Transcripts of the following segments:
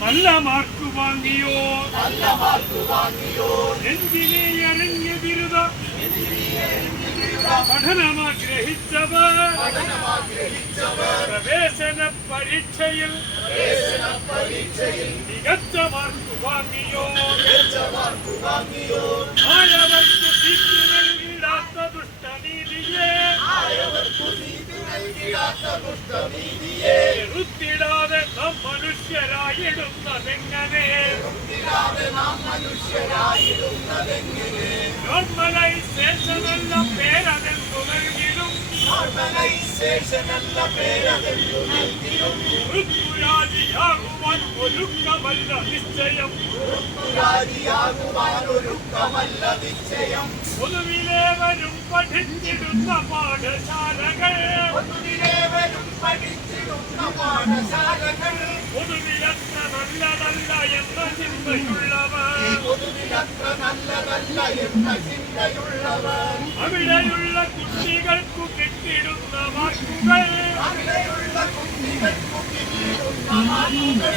നല്ല മാർക്ക് വാങ്ങിയോ? അറിഞ്ഞ ബിരുദ? പഠനമാഗ്രഹിച്ചവർ? പ്രവേശന പരീക്ഷയിൽ? പ്രവേശന മികച്ച മാർക്ക് വാങ്ങിയോ? ആയവർക്ക് സീറ്റ് നൽകിടാത്ത ദുഷ്ടനീതിയെ? ആയവർക്ക് നീതി നൽകിടാത്ത നാം മനുഷ്യരായിടുന്നതെങ്ങനെ? നോർമലൈസേഷനല്ല പേരതെന്തു നൽകിലും ഓർഗനൈസേഷൻ എന്ന പേരതെന്നു നൽകിയും ഋതുരാജിയാകുവാൻ ഒരുക്കമല്ല നിശ്ചയം. രാജിയാകുവാൻ ഒരുക്കമല്ല നിശ്ചയം. പൊതുവിലേവരും പഠിച്ചിടുന്ന പാഠശാലകൾ. പൊതുവിലേവരും പഠിച്ചിടുന്ന പാഠശാലകൾ. പൊതുവിലത്ര നല്ലതല്ല എന്ന ചിന്തയുള്ളവർ പൊതുവിലത്ര നല്ലതല്ല എന്ന ചിന്തയുള്ളവർ. അവിടെയുള്ള കുട്ടികൾക്കു കിട്ടിടുന്ന വാക്കുകൾ. അവിടെയുള്ള കുട്ടികൾക്കു കിട്ടിയിടുന്ന മാർക്കുകൾ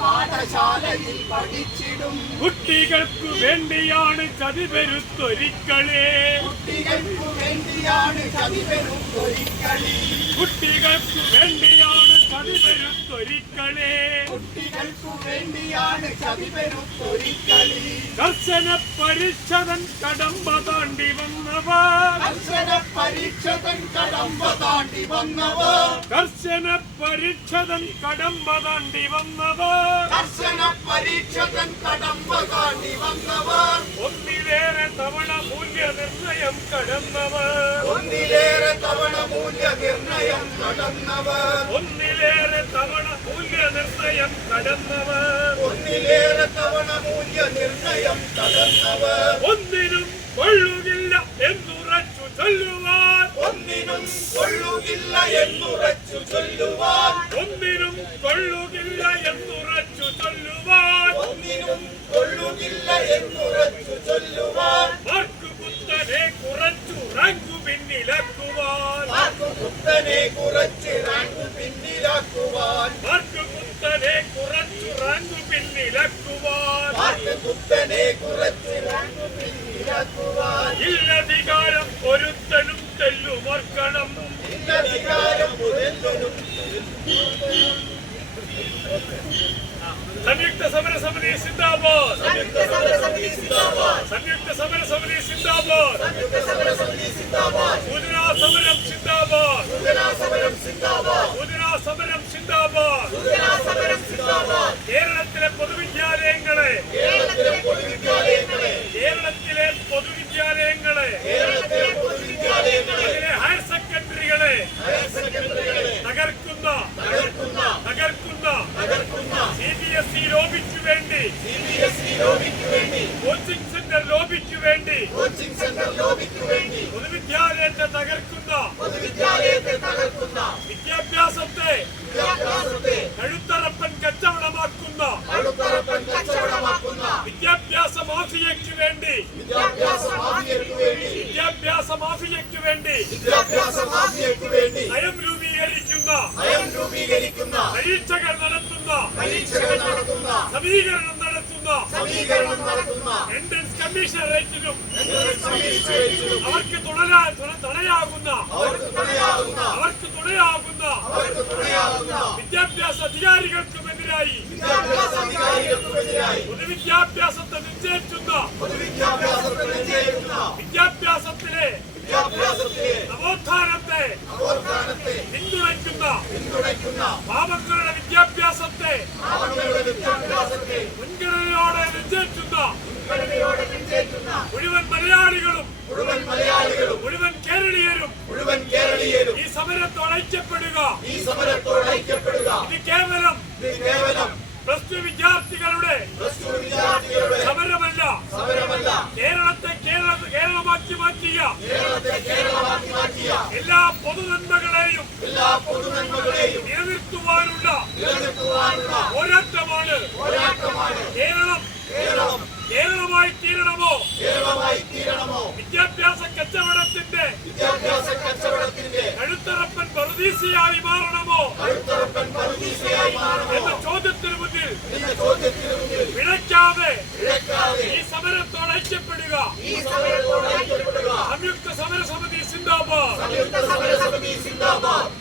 പാഠശാലയിൽ പഠിച്ചിടും. കുട്ടികൾക്കു വേണ്ടിയാണ് കുട്ടികൾക്ക് കുട്ടികൾക്കു വേണ്ടിയാണ് ചതി ഒരിക്കളി കുട്ടികൾക്കു വേണ്ടിയാണ് ചതിവരുത്തൊരിക്കളെ കുട്ടികൾക്കു വേണ്ടിയാണ് ചതിവരും ഒരിക്കളി കർശന പരിശതൻ കടമ്പ താണ്ടി വന്നവർ. കർശന പരീക്ഷ തൻ കടമ്പ താണ്ടി വന്നവർ കർശന പരീക്ഷതൻ കടമ്പ താണ്ടി വന്നവർ കർശന പരീക്ഷ തൻ കടമ്പ താണ്ടി വന്നവർ ഒന്നിലേറെ തവണ മൂല്യനിർണയം കടന്നവർ ഒന്നിലേറെ തവണ മൂല്യനിർണയം കടന്നവർ ഒന്നിലേറെ തവണ മൂല്യനിർണയം കടന്നവർ ഒന്നിലേറെ തവണ മൂല്യനിർണയം കടന്നവർ ഒന്നിനും കൊള്ളുകില്ല ചൊല്ലുവാൻ ഒന്നിനും കൊള്ളുകില്ല എന്നുറച്ചു ചൊല്ലുവാൻ. ഒന്നിനും കൊള്ളുകില്ല എന്നുറച്ചു ചൊല്ലുവാൻ. ഒന്നിനും കൊള്ളുകില്ല എന്നുറച്ചു ചൊല്ലുവാൻ. മാർക്ക് കുത്തനെ കുറച്ചു റാങ്കു പിന്നിലാക്കുവാൻ. മാർക്ക് കുത്തനെ കുറച്ച് റാങ്ക് പിന്നിലാക്കുവാൻ. മാർക്ക് കുത്തനെ കുറച്ചു റാങ്കു പിന്നിലാക്കുവാൻ. മാർക്ക് കുത്തനെ കുറച്ച് റാങ്ക് പിന്നിലാക്കുവാൻ. ഇല്ലധികാരം ഒരുത്തനും തെല്ലുമർക്കണം ഇന്നധികാരം മുതലും സംയുക്ത സമര സമിതി സിന്ദാബാദ്. സംയുക്ത സമരസമിതി സിന്ദാബാദ്. സംയുക്ത സമര സമിതി സിന്ദാബാദ്. സംയുക്ത സമരസമിതി സിന്ദാബാദ് പൊതുവിദ്യാലയത്തെ തകർക്കുന്ന വിദ്യാഭ്യാസത്തെ കഴുത്തറപ്പൻ കച്ചവടമാക്കുന്ന വിദ്യാഭ്യാസ മാഫിയയ്ക്ക് വേണ്ടി വിദ്യാഭ്യാസ മാഫിയയ്ക്ക് വേണ്ടി നയം രൂപീകരിക്കുന്ന പരീക്ഷകൾ നടത്തുന്ന സമീകരണം നടത്തുന്ന എൻട്രൻസ് കമ്മീഷണറേറ്റിനും അവർക്ക് തുടരാ തടയാകുന്ന അവർക്ക് തുണയാകുന്ന വിദ്യാഭ്യാസ അധികാരികൾക്കും എതിരായി പൊതുവിദ്യാഭ്യാസത്തെ നിശ്ചയിക്കുന്ന വിദ്യാഭ്യാസത്തിലെ നവോത്ഥാനത്തെ പിന്തുണയ്ക്കുന്ന പിന്തുണയ്ക്കുന്ന വിദ്യാഭ്യാസത്തെ മുൻഗണനയോടെ വിജയിക്കുന്ന മുഴുവൻ മലയാളികളും മുഴുവൻ മലയാളികളും മുഴുവൻ കേരളീയരും മുഴുവൻ കേരളീയരും ഈ സമരത്തോട് ഐക്യപ്പെടുക ഈ സമരത്തോട് ഐക്യപ്പെടുക ഇത് കേവലം ഇത് കേവലം പ്ലസ് ടു വിദ്യാർത്ഥികളുടെ പ്ലസ് ടു വിദ്യാർത്ഥികളുടെ സമരമല്ല. സമരമല്ല. കേരള കേരളമാക്കി മാറ്റിയ. എല്ലാ പൊതുനന്മകളെയും എല്ലാ പൊതുനന്മകളെയും നിലനിർത്തുവാനുള്ള പോരാട്ടമാണ് കേരളം. കേരളം കേരളമായി തീരണമോ? കേരളമായി തീരണമോ വിദ്യാഭ്യാസ കച്ചവടത്തിന്റെ വിദ്യാഭ്യാസ കച്ചവടത്തിന്റെ കഴുത്തറപ്പൻ പ്രതീക്ഷയായി മാറണമോ? കഴുത്തറപ്പൻ പരദീസയായി മാറണമോ എന്ന ചോദ്യത്തിന് മുന്നിൽ എന്ന സമരത്തോട് ഐക്യപ്പെടുക സംയുക്ത സംയുക്ത സമരസമിതി സിന്ദാബാദ്.